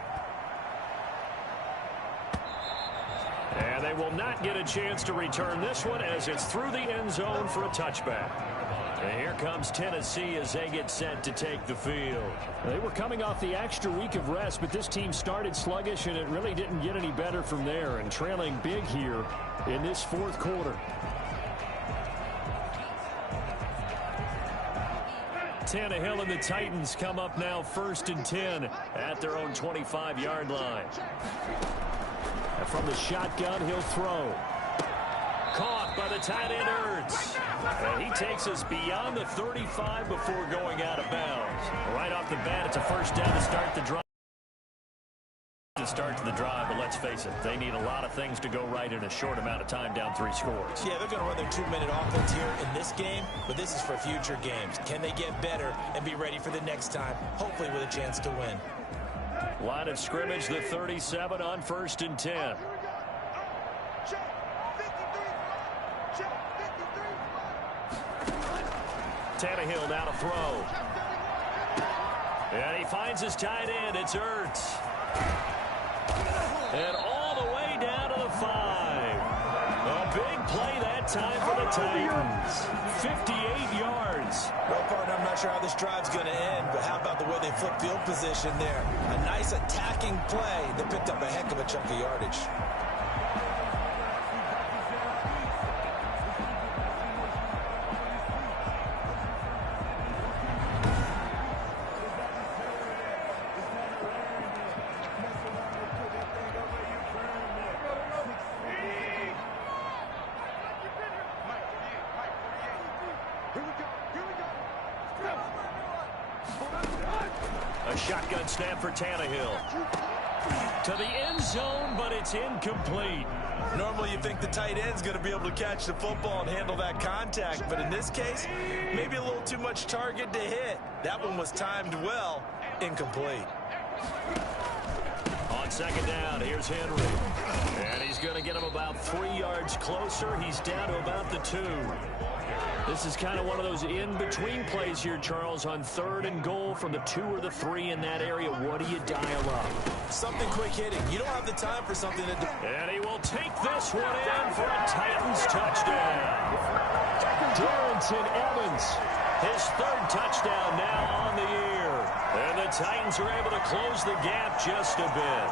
And they will not get a chance to return this one as it's through the end zone for a touchback. And here comes Tennessee as they get set to take the field. They were coming off the extra week of rest, but this team started sluggish, and it really didn't get any better from there, and trailing big here in this 4th quarter. Tannehill and the Titans come up now 1st and 10 at their own 25-yard line. And from the shotgun, he'll throw. Caught by the tight end, Ertz. And he takes us beyond the 35 before going out of bounds. Right off the bat, it's a first down to start the drive. But let's face it, they need a lot of things to go right in a short amount of time, down 3 scores. Yeah, they're going to run their 2-minute offense here in this game, but this is for future games. Can they get better and be ready for the next time, hopefully with a chance to win? Line of scrimmage, the 37 on 1st and 10. Tannehill now to throw. And he finds his tight end. It's Ertz. And all the way down to the 5. A big play that time for the Titans. 58 yards. Well, partner, I'm not sure how this drive's going to end, but how about the way they flipped field position there? A nice attacking play that picked up a heck of a chunk of yardage. A shotgun snap for Tannehill. To the end zone, but it's incomplete. Normally you think the tight end's going to be able to catch the football and handle that contact, but in this case, maybe a little too much target to hit. That one was timed well, incomplete. On 2nd down, here's Henry. And he's going to get him about 3 yards closer. He's down to about the 2. This is kind of one of those in-between plays here, Charles, on 3rd and goal from the 2 or the 3 in that area. What do you dial up? Something quick hitting. You don't have the time for something that... And he will take this one in for a Titans touchdown. Darrington Evans. His 3rd touchdown now on the year. And the Titans are able to close the gap just a bit.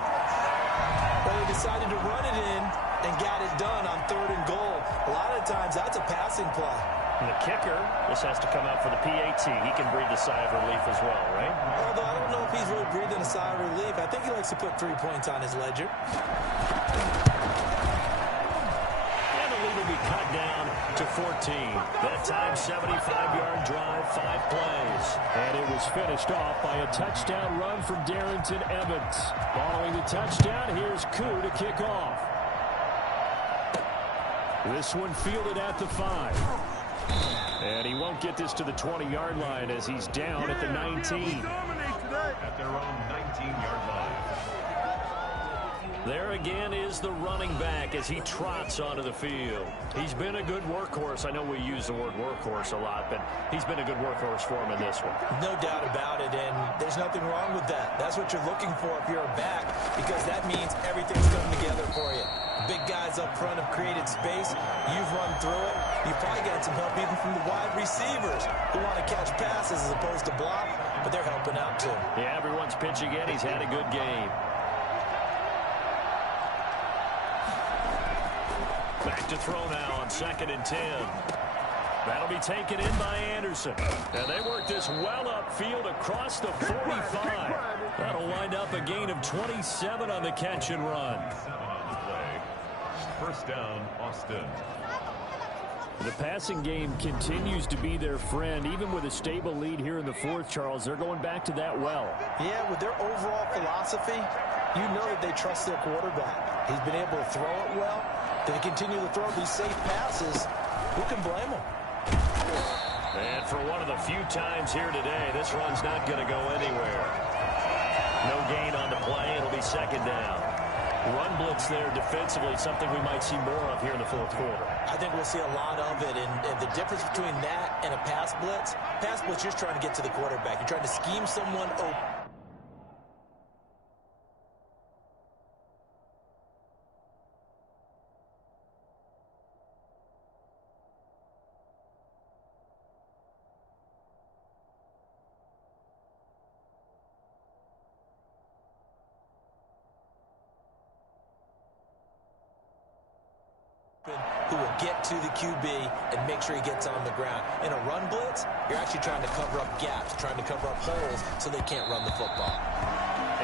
Well, they decided to run it in and got it done on 3rd and goal. A lot of times, that's a passing play. And the kicker, this has to come out for the PAT. He can breathe a sigh of relief as well, right? Although I don't know if he's really breathing a sigh of relief. I think he likes to put 3 points on his ledger. And the lead will be cut down to 14. That time, 75-yard drive, 5 plays. And it was finished off by a touchdown run from Darrington Evans. Following the touchdown, here's Koo to kick off. This one fielded at the 5. And he won't get this to the 20-yard line as he's down at the 19. At their own 19-yard line. There again is the running back as he trots onto the field. He's been a good workhorse. I know we use the word workhorse a lot, but he's been a good workhorse for him in this one. No doubt about it, and there's nothing wrong with that. That's what you're looking for if you're a back, because that means everything's coming together for you. Big guys up front have created space. You've run through it. You've probably got some help even from the wide receivers who want to catch passes as opposed to block, but they're helping out too. Yeah, everyone's pitching in. He's had a good game. Back to throw now on 2nd and 10. That'll be taken in by Anderson. And they work this well upfield across the 45. That'll wind up a gain of 27 on the catch and run. 7 on the play. First down, Austin. The passing game continues to be their friend. Even with a stable lead here in the 4th, Charles, they're going back to that well. Yeah, with their overall philosophy, you know that they trust their quarterback. He's been able to throw it well. They continue to throw these safe passes. Who can blame them? And for one of the few times here today, this run's not going to go anywhere. No gain on the play. It'll be 2nd down. Run blitz there defensively, something we might see more of here in the 4th quarter. I think we'll see a lot of it, and the difference between that and a pass blitz, you're just trying to get to the quarterback. You're trying to scheme someone open. Who will get to the QB and make sure he gets on the ground. In a run blitz, you're actually trying to cover up gaps, trying to cover up holes so they can't run the football.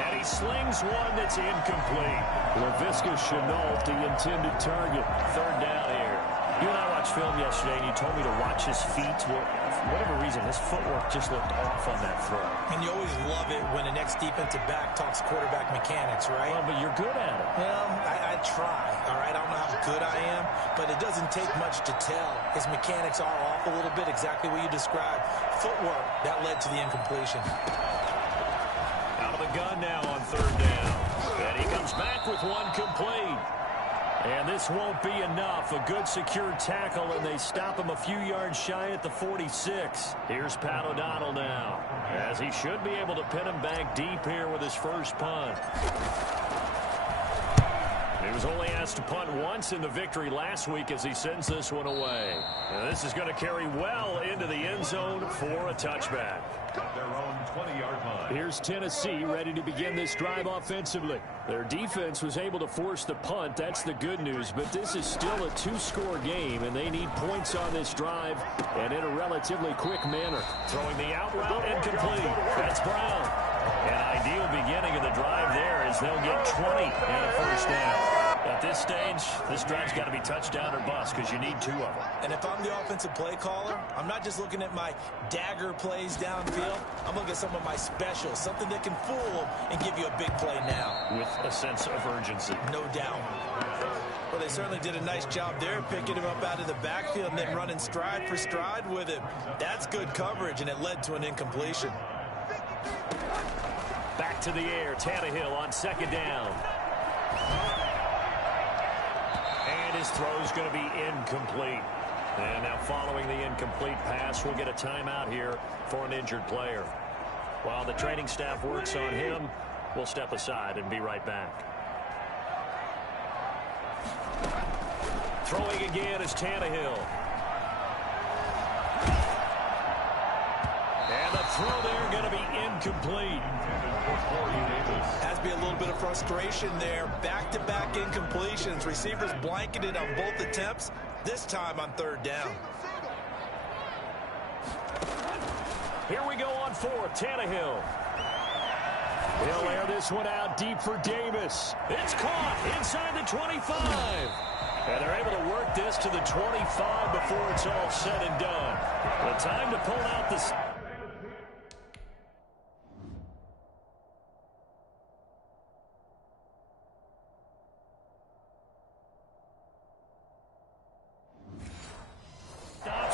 And he slings one that's incomplete. Laviska Chenault, the intended target. 3rd down here. You and I watched film yesterday, and you told me to watch his feet. Well, for whatever reason, his footwork just looked off on that throw. And you always love it when the next defensive back talks quarterback mechanics, right? Well, but you're good at it. Well, I try, all right? I don't know how good I am, but it doesn't take much to tell. His mechanics are off a little bit, exactly what you described. Footwork, that led to the incompletion. Out of the gun now on 3rd down. And he comes back with one complete. And this won't be enough. A good secure tackle, and they stop him a few yards shy at the 46. Here's Pat O'Donnell now, as he should be able to pin him back deep here with his first punt. He was only asked to punt once in the victory last week as he sends this one away. And this is going to carry well into the end zone for a touchback. At their own 20-yard line. Here's Tennessee ready to begin this drive offensively. Their defense was able to force the punt. That's the good news. But this is still a 2-score game, and they need points on this drive and in a relatively quick manner. Throwing the out route incomplete. That's Brown. An ideal beginning of the drive there as they'll get 20 and a first down. At this stage, this drive's got to be touchdown or bust because you need 2 of them. And if I'm the offensive play caller, I'm not just looking at my dagger plays downfield. I'm looking at some of my specials, something that can fool them and give you a big play now. With a sense of urgency. No doubt. Well, they certainly did a nice job there, picking him up out of the backfield and then running stride for stride with him. That's good coverage, and it led to an incompletion. Back to the air, Tannehill on 2nd down. And his throw's going to be incomplete. And now following the incomplete pass, we'll get a timeout here for an injured player. While the training staff works on him, we'll step aside and be right back. Throwing again is Tannehill. And the throw there going to be incomplete. Has to be a little bit of frustration there. Back-to-back incompletions. Receivers blanketed on both attempts, this time on 3rd down. Here we go on 4th. Tannehill. He'll air this one out deep for Davis. It's caught inside the 25. And they're able to work this to the 25 before it's all said and done. The time to pull out the...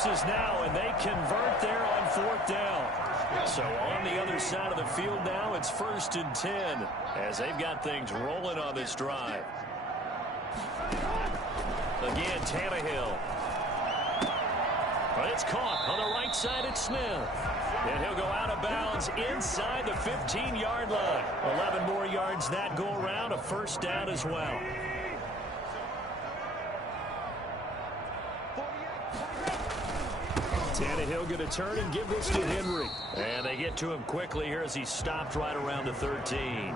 collapses now, and they convert there on 4th down. So on the other side of the field now, it's 1st and 10 as they've got things rolling on this drive. Again, Tannehill. But it's caught on the right side at Smith. And he'll go out of bounds inside the 15-yard line. 11 more yards that go around, a 1st down as well. Tannehill going to turn and give this to Henry. And they get to him quickly here as he stopped right around the 13.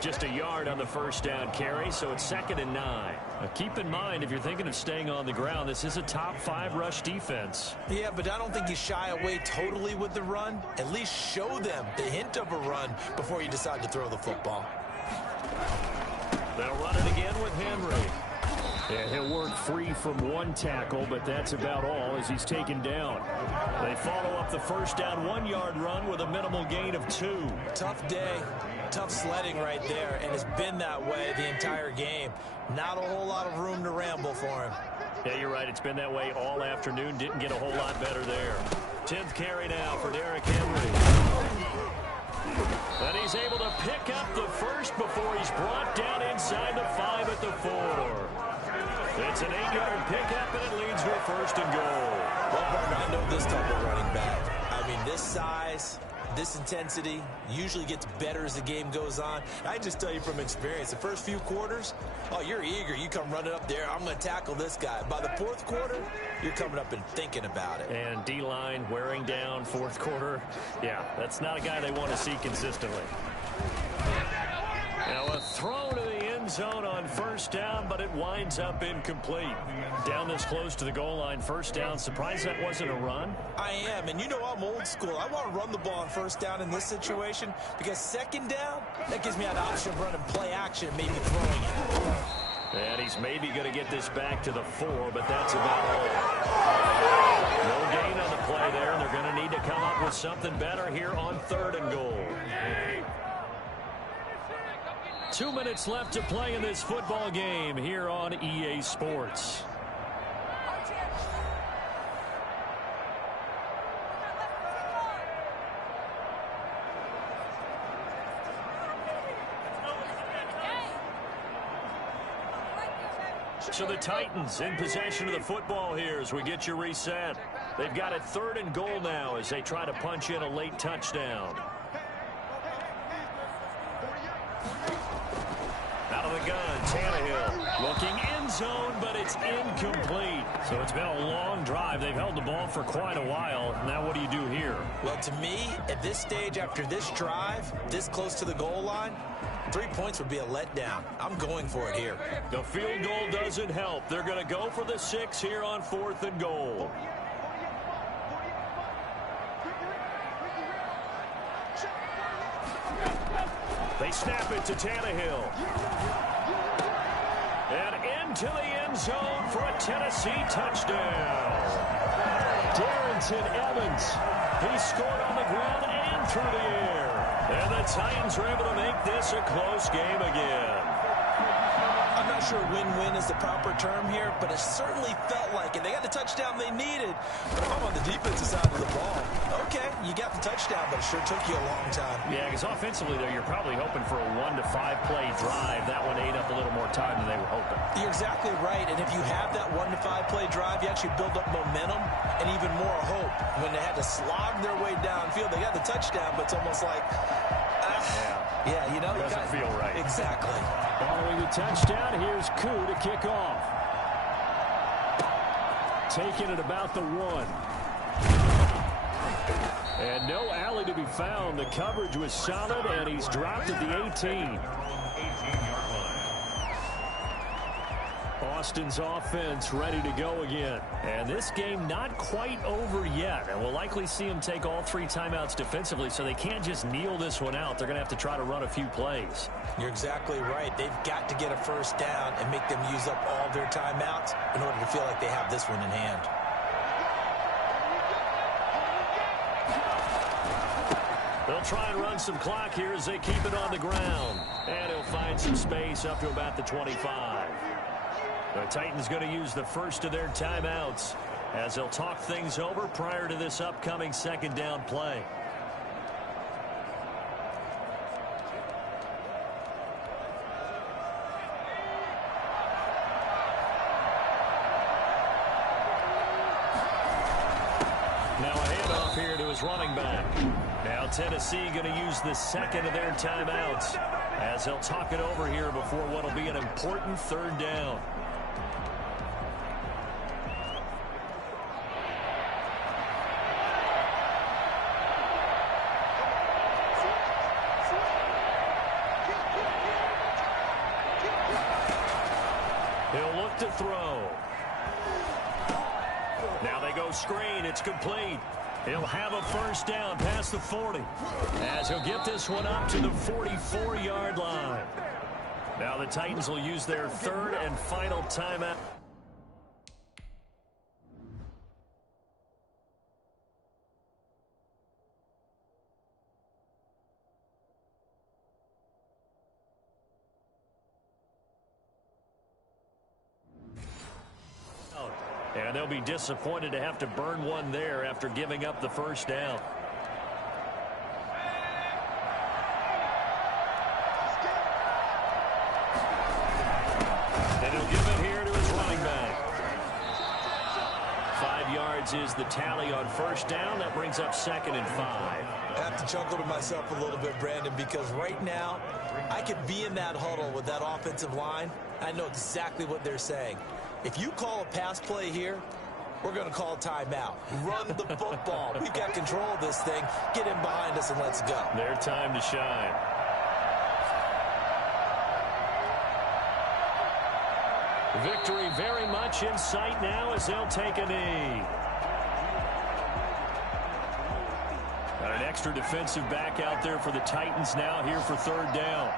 Just a yard on the 1st down carry, so it's 2nd and 9. Now keep in mind, if you're thinking of staying on the ground, this is a top 5 rush defense. Yeah, but I don't think you shy away totally with the run. At least show them the hint of a run before you decide to throw the football. They'll run it again with Henry. And he'll work free from 1 tackle, but that's about all as he's taken down. They follow up the 1st down 1-yard run with a minimal gain of 2. Tough day. Tough sledding right there, and it's been that way the entire game. Not a whole lot of room to ramble for him. Yeah, you're right. It's been that way all afternoon. Didn't get a whole lot better there. 10th carry now for Derrick Henry. And he's able to pick up the first before he's brought down inside the 5 at the 4. It's an 8-yard pickup, and it leads to a 1st and goal. Well, partner, I know this type of running back. I mean, this size, this intensity usually gets better as the game goes on. I just tell you from experience, the first few quarters, oh, you're eager. You come running up there, I'm going to tackle this guy. By the 4th quarter, you're coming up and thinking about it. And D-line wearing down 4th quarter. Yeah, that's not a guy they want to see consistently. Now a throw to the end zone on 1st down, but it winds up incomplete. Down this close to the goal line, 1st down. Surprised that wasn't a run? I am, and you know I'm old school. I want to run the ball on 1st down in this situation because 2nd down, that gives me an option of running play action, maybe throwing it. And he's maybe going to get this back to the 4, but that's about all. No gain on the play there, and they're going to need to come up with something better here on 3rd and goal. 2 minutes left to play in this football game here on EA Sports. So the Titans in possession of the football here as we get you reset. They've got it 3rd and goal now as they try to punch in a late touchdown. Out of the gun, Tannehill looking end zone, but it's incomplete. So it's been a long drive. They've held the ball for quite a while. Now what do you do here? Well, to me, at this stage, after this drive, this close to the goal line, 3 points would be a letdown. I'm going for it here. The field goal doesn't help. They're going to go for the 6 here on 4th and goal. They snap it to Tannehill. And into the end zone for a Tennessee touchdown. Darrington Evans. He scored on the ground and through the air. And the Titans are able to make this a close game again. I'm not sure win-win is the proper term here, but it certainly felt like it. They got the touchdown they needed. But if I'm on the defensive side of the ball, okay, you got the touchdown, but it sure took you a long time. Yeah, because offensively, though, you're probably hoping for a 1 to 5 play drive. That one ate up a little more time than they were hoping. You're exactly right, and if you have that 1 to 5 play drive, you actually build up momentum and even more hope. When they had to slog their way downfield, they got the touchdown, but it's almost like, yeah, you know. It doesn't feel right. Exactly. Following the touchdown, here's Koo to kick off. Taking it about the 1. And no alley to be found. The coverage was solid, and he's dropped at the 18. Austin's offense ready to go again. And this game not quite over yet. And we'll likely see him take all 3 timeouts defensively, so they can't just kneel this one out. They're going to have to try to run a few plays. You're exactly right. They've got to get a 1st down and make them use up all their timeouts in order to feel like they have this one in hand. They'll try and run some clock here as they keep it on the ground. And he'll find some space up to about the 25. The Titans going to use the first of their timeouts. as they'll talk things over prior to this upcoming second down play. Now a handoff here to his running back. Now Tennessee going to use the second of their timeouts as they'll talk it over here before what will be an important third down. He'll look to throw. Now they go screen. It's complete. He'll have a first down past the 40 as he'll get this one up to the 44-yard line. Now the Titans will use their third and final timeout. And they'll be disappointed to have to burn one there after giving up the first down. And he'll give it here to his running back. 5 yards is the tally on first down. That brings up 2nd and 5. I have to chuckle to myself a little bit, Brandon, because right now I could be in that huddle with that offensive line. I know exactly what they're saying. If you call a pass play here, we're going to call a timeout. Run the football. We've got control of this thing. Get in behind us and let's go. Their time to shine. Victory very much in sight now as they'll take a knee. Got an extra defensive back out there for the Titans now here for third down.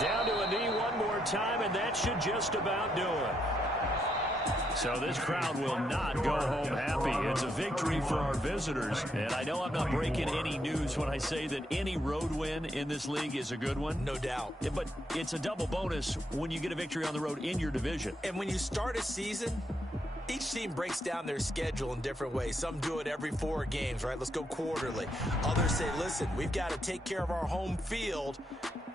Down to a knee one more time, and that should just about do it. So this crowd will not go home happy. It's a victory for our visitors. And I know I'm not breaking any news when I say that any road win in this league is a good one. No doubt. But it's a double bonus when you get a victory on the road in your division. And when you start a season, each team breaks down their schedule in different ways. Some do it every 4 games, right? Let's go quarterly. Others say, listen, we've got to take care of our home field.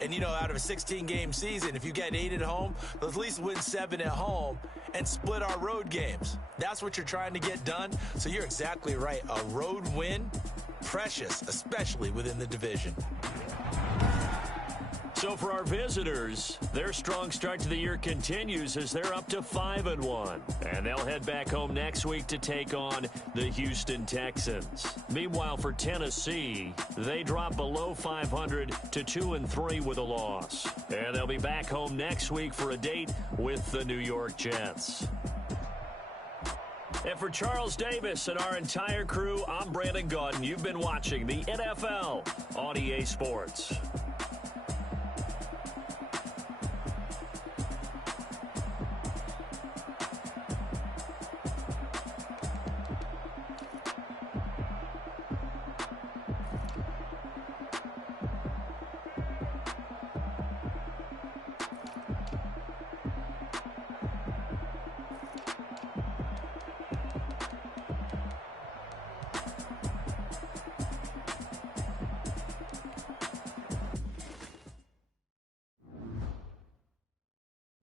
And, you know, out of a 16-game season, if you get 8 at home, let's at least win 7 at home and split our road games. That's what you're trying to get done. So you're exactly right. A road win, precious, especially within the division. So for our visitors, their strong start to the year continues as they're up to 5-1. And they'll head back home next week to take on the Houston Texans. Meanwhile, for Tennessee, they drop below 500 to 2-3 with a loss. And they'll be back home next week for a date with the New York Jets. And for Charles Davis and our entire crew, I'm Brandon Gaudin. You've been watching the NFL on EA Sports.